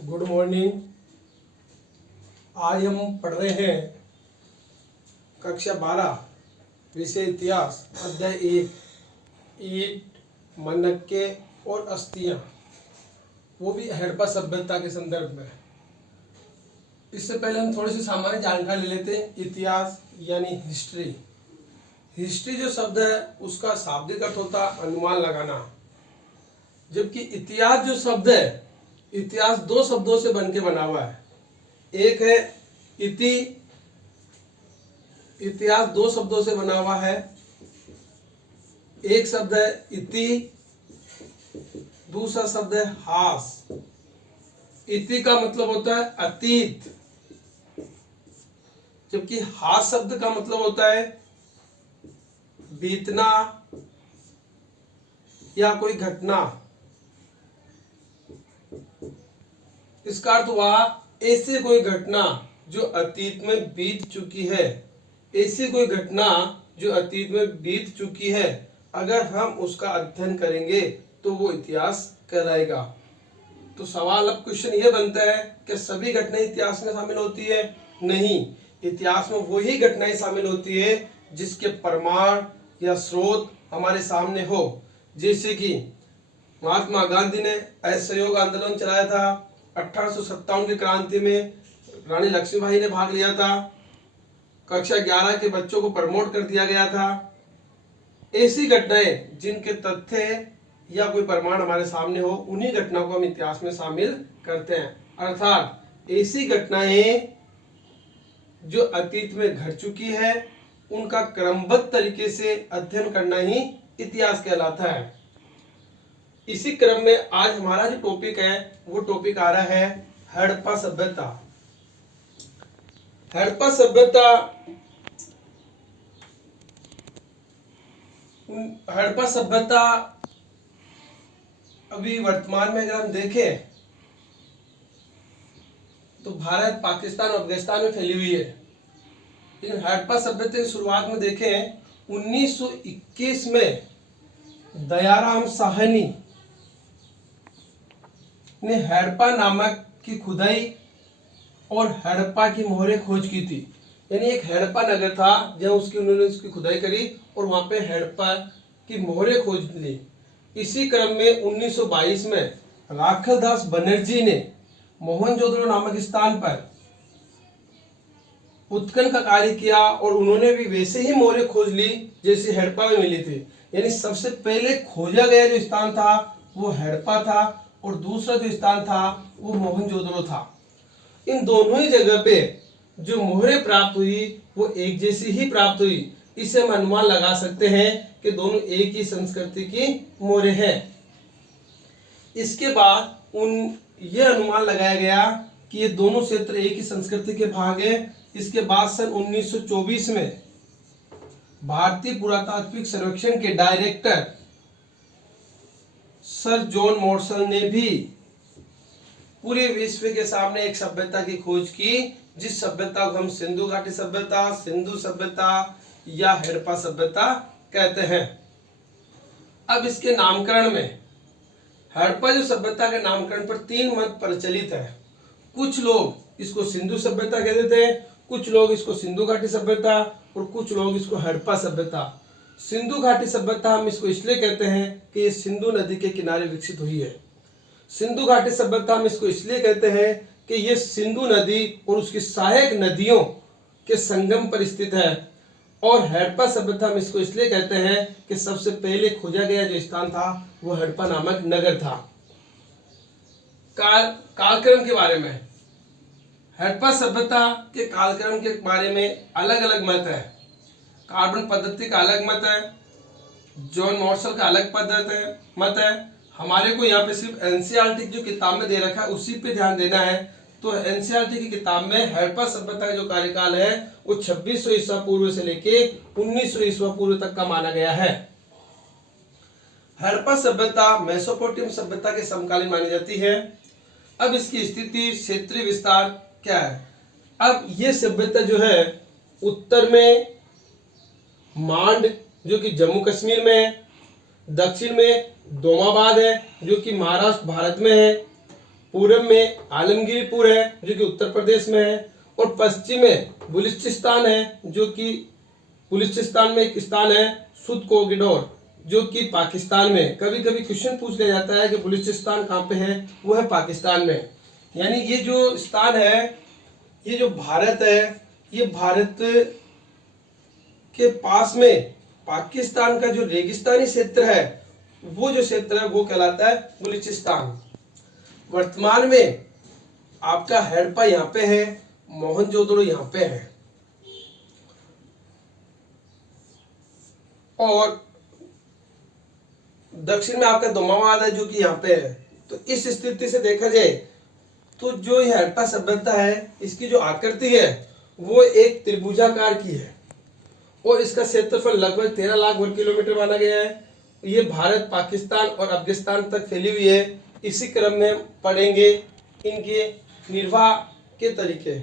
Good morning. आज हम पढ़ रहे हैं कक्षा 12 विषय इतिहास अध्याय 1 ईंट, मन्नक्के और अस्थियां, वो भी हड़प्पा सभ्यता के संदर्भ में। इससे पहले हम थोड़ी सी सामान्य जानकारी ले लेते हैं। इतिहास यानी हिस्ट्री। हिस्ट्री जो शब्द है उसका शाब्दिक अर्थ होता है अनुमान लगाना, जबकि इतिहास जो शब्द है, इतिहास दो शब्दों से बनके बना हुआ है। एक है इति, इतिहास दो शब्दों से बना हुआ है। एक शब्द है इति, दूसरा शब्द है हास। इति का मतलब होता है अतीत, जबकि हास शब्द का मतलब होता है बीतना या कोई घटना। इसका अर्थ हुआ ऐसे कोई घटना जो अतीत में बीत चुकी है, ऐसी कोई घटना जो अतीत में बीत चुकी है, अगर हम उसका अध्ययन करेंगे तो वो इतिहास कहलाएगा। तो सवाल अब क्वेश्चन ये बनता है कि सभी घटनाएं इतिहास में शामिल होती है? नहीं, इतिहास में वही घटनाएं शामिल होती है जिसके प्रमाण या स्रोत हमारे सामने हो। जैसे कि महात्मा गांधी ने असहयोग आंदोलन चलाया था, 1857 की क्रांति में रानी लक्ष्मीबाई ने भाग लिया था, कक्षा 11 के बच्चों को प्रमोट कर दिया गया था। ऐसी घटनाएं जिनके तथ्य या कोई प्रमाण हमारे सामने हो, उन्हीं घटनाओं को हम इतिहास में शामिल करते हैं। अर्थात ऐसी घटनाएं जो अतीत में घट चुकी है, उनका क्रमबद्ध तरीके से अध्ययन करना ही इतिहास कहलाता है। इसी क्रम में आज हमारा जो टॉपिक है वो टॉपिक आ रहा है हड़प्पा सभ्यता। हड़प्पा सभ्यता, हड़प्पा सभ्यता अभी वर्तमान में अगर हम देखें तो भारत, पाकिस्तान, अफगानिस्तान में फैली हुई है। लेकिन हड़प्पा सभ्यता की शुरुआत में देखें 1921 में दयाराम साहनी ने हड़प्पा नामक की खुदाई और हड़प्पा की मोहरें खोज की थी। यानी एक हड़प्पा नगर था जहां उन्होंने उसकी खुदाई करी और वहां पे हड़प्पा की मोहरें खोज ली। इसी क्रम में 1922 में राखलदास बनर्जी ने मोहनजोदड़ो नामक स्थान पर उत्खनन का कार्य किया और उन्होंने भी वैसे ही मोहरें खोज ली जैसे हड़प्पा में मिली थी। यानी सबसे पहले खोजा गया जो स्थान था वो हड़प्पा था और दूसरा जो स्थान था वो मोहनजोदड़ो था। इन दोनों ही जगह पे जो मोहरें प्राप्त हुई वो एक जैसी ही प्राप्त हुई। इससे हम अनुमान लगा सकते हैं कि दोनों एक ही संस्कृति की मोहरें हैं। इसके बाद यह अनुमान लगाया गया कि ये दोनों क्षेत्र एक ही संस्कृति के भाग हैं। इसके बाद सन 1924 में भारतीय पुरातात्विक सर्वेक्षण के डायरेक्टर सर जॉन मॉर्सल ने भी पूरे विश्व के सामने एक सभ्यता की खोज की, जिस सभ्यता को हम सिंधु घाटी सभ्यता, सिंधु सभ्यता या हड़प्पा सभ्यता कहते हैं। अब इसके नामकरण में हड़प्पा जो सभ्यता के नामकरण पर तीन मत प्रचलित है। कुछ लोग इसको सिंधु सभ्यता कहते थे, कुछ लोग इसको सिंधु घाटी सभ्यता और कुछ लोग इसको हड़प्पा सभ्यता। सिंधु घाटी सभ्यता हम इसको इसलिए कहते हैं कि ये सिंधु नदी के किनारे विकसित हुई है। सिंधु घाटी सभ्यता हम इसको इसलिए कहते हैं कि ये सिंधु नदी और उसकी सहायक नदियों के संगम पर स्थित है। और हड़प्पा सभ्यता हम इसको इसलिए कहते हैं कि सबसे पहले खोजा गया जो स्थान था वो हड़प्पा नामक नगर था। कालक्रम के बारे में, हड़प्पा सभ्यता के कालक्रम के बारे में अलग अलग मत है। कार्बन पद्धति का अलग मत है, जॉन मॉर्सल का अलग मत है। हमारे को यहाँ पे सिर्फ एनसीईआरटी जो किताब में दे रखा है उसी पे ध्यान देना है। तो एनसीईआरटी की किताब में हड़प्पा सभ्यता का जो कार्यकाल है वो 2600 ईसा पूर्व से लेके 1900 ईसा पूर्व तक का माना गया है। हड़प्पा सभ्यता मेसोपोटामियन सभ्यता के समकालीन मानी जाती है। अब इसकी स्थिति, क्षेत्रीय विस्तार क्या है? अब ये सभ्यता जो है उत्तर में मांड जो कि जम्मू कश्मीर में है, दक्षिण में दोमाबाद है जो कि महाराष्ट्र भारत में है, पूरब में आलमगीरपुर है जो कि उत्तर प्रदेश में है, और पश्चिम में बलूचिस्तान है जो कि बलूचिस्तान में एक स्थान है सुद कोगिडोर जो कि पाकिस्तान में। कभी कभी क्वेश्चन पूछ लिया जाता है कि बलूचिस्तान कहाँ पे है, वो है पाकिस्तान में। यानी ये जो स्थान है, ये जो भारत है, ये भारत के पास में पाकिस्तान का जो रेगिस्तानी क्षेत्र है, वो जो क्षेत्र है वो कहलाता है बलूचिस्तान। वर्तमान में आपका हड़प्पा यहाँ पे है, मोहनजोदड़ो यहाँ पे है, और दक्षिण में आपका दोमावाद है जो कि यहाँ पे है। तो इस स्थिति से देखा जाए तो जो यह हड़प्पा सभ्यता है, इसकी जो आकृति है वो एक त्रिभुजाकार की है, और इसका क्षेत्रफल लगभग 13 लाख वर्ग किलोमीटर माना गया है। ये भारत, पाकिस्तान और अफगानिस्तान तक फैली हुई है। इसी क्रम में पढ़ेंगे इनके निर्वाह के तरीके।